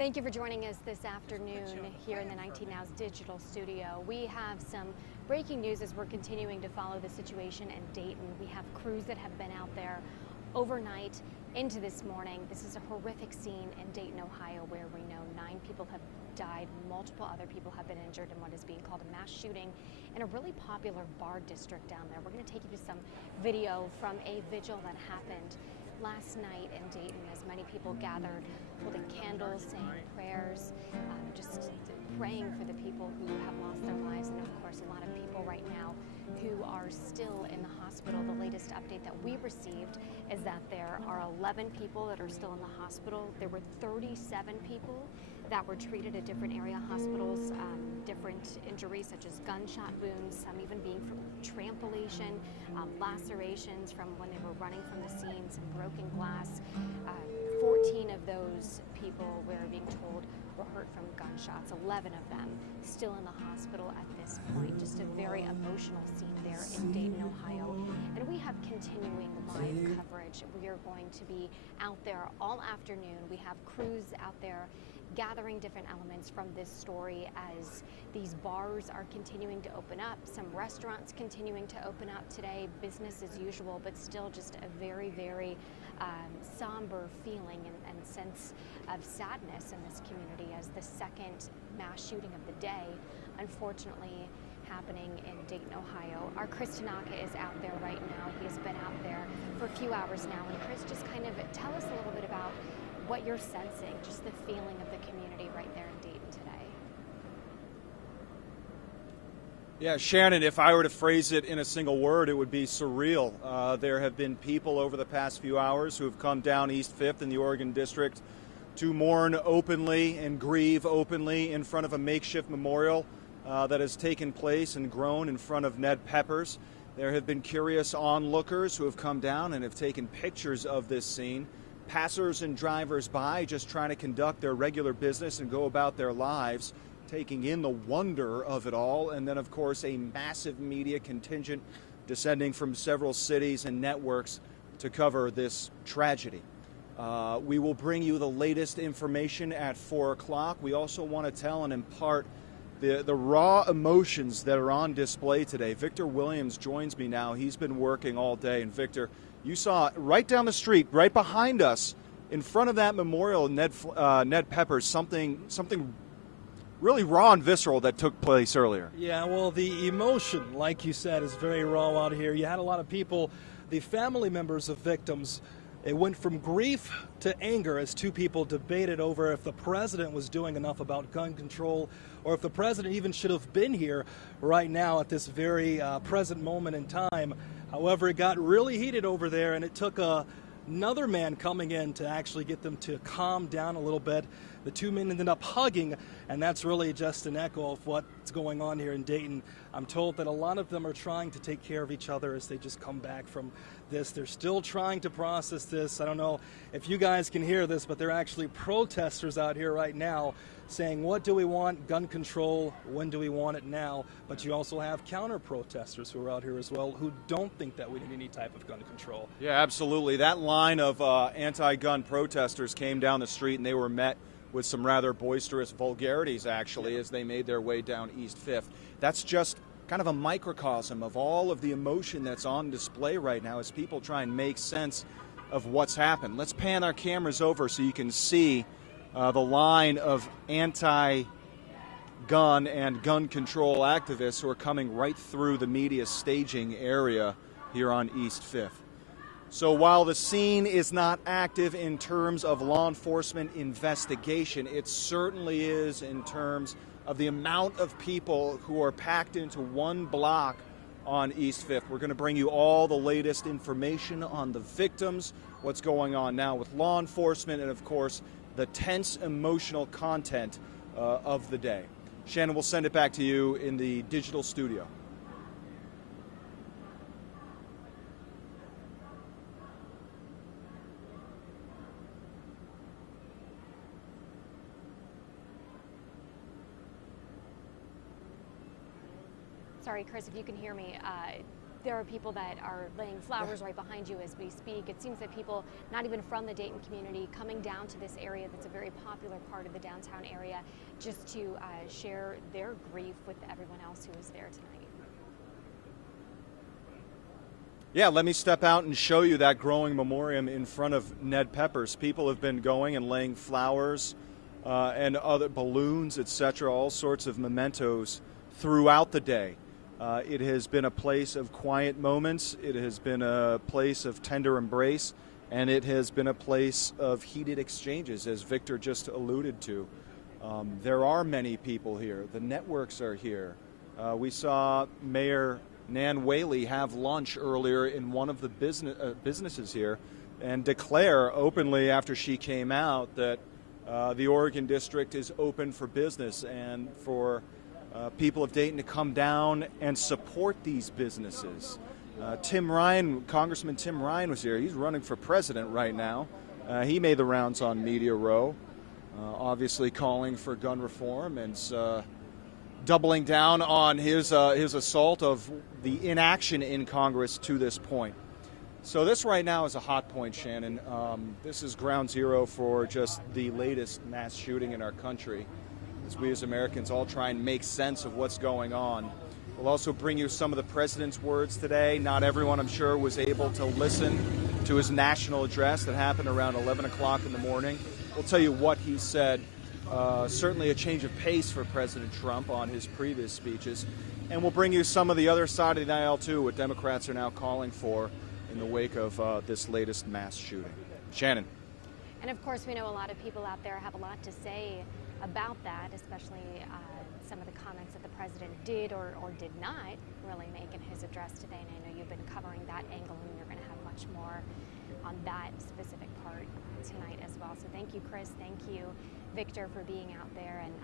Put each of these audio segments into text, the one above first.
Thank you for joining us this afternoon here in the 19 Now's digital studio. We have some breaking news as we're continuing to follow the situation in Dayton. We have crews that have been out there overnight into this morning. This is a horrific scene in Dayton, Ohio, where we know 9 people have died, multiple other people have been injured in what is being called a mass shooting in a really popular bar district down there. We're going to take you to some video from a vigil that happened last night in Dayton as many people gathered, holding candles, saying prayers, just praying for the people who have lost their lives, and of course a lot of people right now who are still in the hospital. The latest update that we received is that there are 11 people that are still in the hospital. There were 37 people that were treated at different area hospitals, different injuries such as gunshot wounds, some even being from trampolition, lacerations from when they were running from the scene, some broken glass. 14 of those people, we're being told, were hurt from gunshots. 11 of them still in the hospital at this point. Just a very emotional scene there in Dayton, Ohio. And we have continuing live coverage. We are going to be out there all afternoon. We have crews out there gathering different elements from this story as these bars are continuing to open up, some restaurants continuing to open up today, business as usual, but still just a very, very somber feeling and sense of sadness in this community as the second mass shooting of the day, unfortunately, happening in Dayton, Ohio. Our Chris Tanaka is out there right now. He has been out there for a few hours now. And Chris, just kind of tell us a little bit about what you're sensing, just the feeling of the community right there in Dayton today. Yeah, Shannon, if I were to phrase it in a single word, it would be surreal. There have been people over the past few hours who have come down East 5th in the Oregon District to mourn openly and grieve openly in front of a makeshift memorial that has taken place and grown in front of Ned Peppers. There have been curious onlookers who have come down and have taken pictures of this scene. Passers and drivers by just trying to conduct their regular business and go about their lives, taking in the wonder of it all. And then, of course, a massive media contingent descending from several cities and networks to cover this tragedy. We will bring you the latest information at 4 o'clock. We also want to tell and impart the raw emotions that are on display today. Victor Williams joins me now. He's been working all day. And Victor, you saw right down the street, right behind us, in front of that memorial, Ned Peppers, something really raw and visceral that took place earlier. Yeah, well, the emotion, like you said, is very raw out here. You had a lot of people, the family members of victims. It went from grief to anger as 2 people debated over if the president was doing enough about gun control or if the president even should have been here right now at this very present moment in time. However, it got really heated over there, and it took another man coming in to actually get them to calm down a little bit. The 2 men ended up hugging, and that's really just an echo of what's going on here in Dayton. I'm told that a lot of them are trying to take care of each other as they just come back from this. They're still trying to process this. I don't know if you guys can hear this, but there are actually protesters out here right now saying, what do we want? Gun control. When do we want it now? But you also have counter-protesters who are out here as well who don't think that we need any type of gun control. Yeah, absolutely. That line of anti-gun protesters came down the street, and they were met with some rather boisterous vulgarities, actually, as they made their way down East 5th. That's just kind of a microcosm of all of the emotion that's on display right now as people try and make sense of what's happened. Let's pan our cameras over so you can see the line of anti-gun and gun control activists who are coming right through the media staging area here on East 5th. So while the scene is not active in terms of law enforcement investigation, it certainly is in terms of the amount of people who are packed into one block on East 5th. We're going to bring you all the latest information on the victims, what's going on now with law enforcement, and of course, the tense emotional content of the day. Shannon, we'll send it back to you in the digital studio. Sorry, Chris, if you can hear me. there are people that are laying flowers right behind you as we speak. It seems that people, not even from the Dayton community, coming down to this area that's a very popular part of the downtown area, just to share their grief with everyone else who is there tonight. Yeah, let me step out and show you that growing memoriam in front of Ned Pepper's. People have been going and laying flowers and other balloons, etc., all sorts of mementos throughout the day. It has been a place of quiet moments. It has been a place of tender embrace, and it has been a place of heated exchanges, as Victor just alluded to. There are many people here. The networks are here. We saw Mayor Nan Whaley have lunch earlier in one of the businesses here and declare openly after she came out that the Oregon District is open for business and for people of Dayton to come down and support these businesses. Tim Ryan, Congressman Tim Ryan was here. He's running for president right now. He made the rounds on Media Row, obviously calling for gun reform and doubling down on his assault of the inaction in Congress to this point. So this right now is a hot point, Shannon. This is ground zero for just the latest mass shooting in our country, as we as Americans all try and make sense of what's going on. We'll also bring you some of the president's words today. Not everyone, I'm sure, was able to listen to his national address that happened around 11 o'clock in the morning. We'll tell you what he said. Certainly a change of pace for President Trump on his previous speeches. And we'll bring you some of the other side of the aisle, too, what Democrats are now calling for in the wake of this latest mass shooting. Shannon. And of course, we know a lot of people out there have a lot to say about that, especially some of the comments that the president did or did not really make in his address today. And I know you've been covering that angle, and you're going to have much more on that specific part tonight as well. So thank you, Chris. Thank you, Victor, for being out there and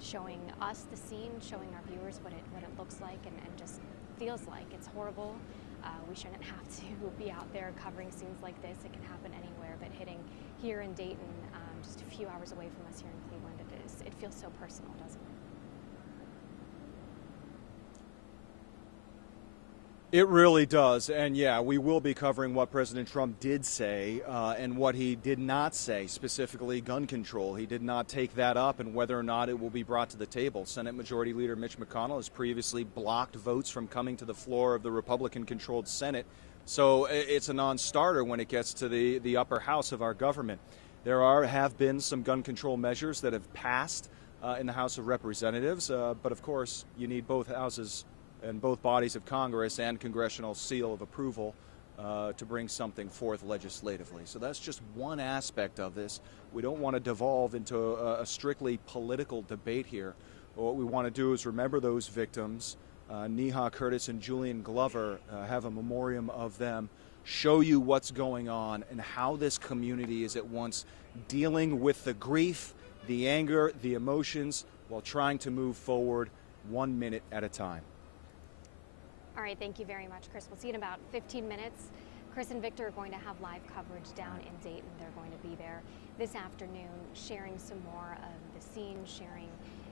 showing us the scene, showing our viewers what it looks like and just feels like. It's horrible. We shouldn't have to be out there covering scenes like this. It can happen anywhere, but hitting here in Dayton, just a few hours away from us here in Cleveland, it feels so personal, doesn't it? It really does, and yeah, we will be covering what President Trump did say and what he did not say, specifically gun control. He did not take that up, and whether or not it will be brought to the table. Senate Majority Leader Mitch McConnell has previously blocked votes from coming to the floor of the Republican-controlled Senate, so it's a non-starter when it gets to the upper house of our government. There have been some gun control measures that have passed in the House of Representatives, but of course you need both houses and both bodies of Congress and congressional seal of approval to bring something forth legislatively. So that's just one aspect of this. We don't want to devolve into a strictly political debate here. What we want to do is remember those victims. Neha Curtis and Julian Glover, have a memoriam of them, show you what's going on and how this community is at once dealing with the grief, the anger, the emotions, while trying to move forward 1 minute at a time. All right, thank you very much, Chris. We'll see you in about 15 minutes. Chris and Victor are going to have live coverage down in Dayton. They're going to be there this afternoon sharing some more of the scene, sharing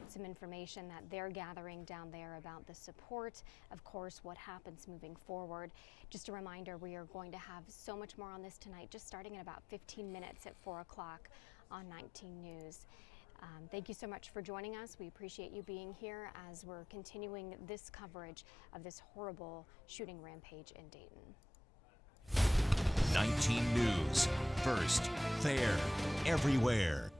some information that they're gathering down there about the support, of course, what happens moving forward. Just a reminder, we are going to have so much more on this tonight, just starting in about 15 minutes at 4 o'clock on 19 News. Thank you so much for joining us. We appreciate you being here as we're continuing this coverage of this horrible shooting rampage in Dayton. 19 News, first, fair, everywhere.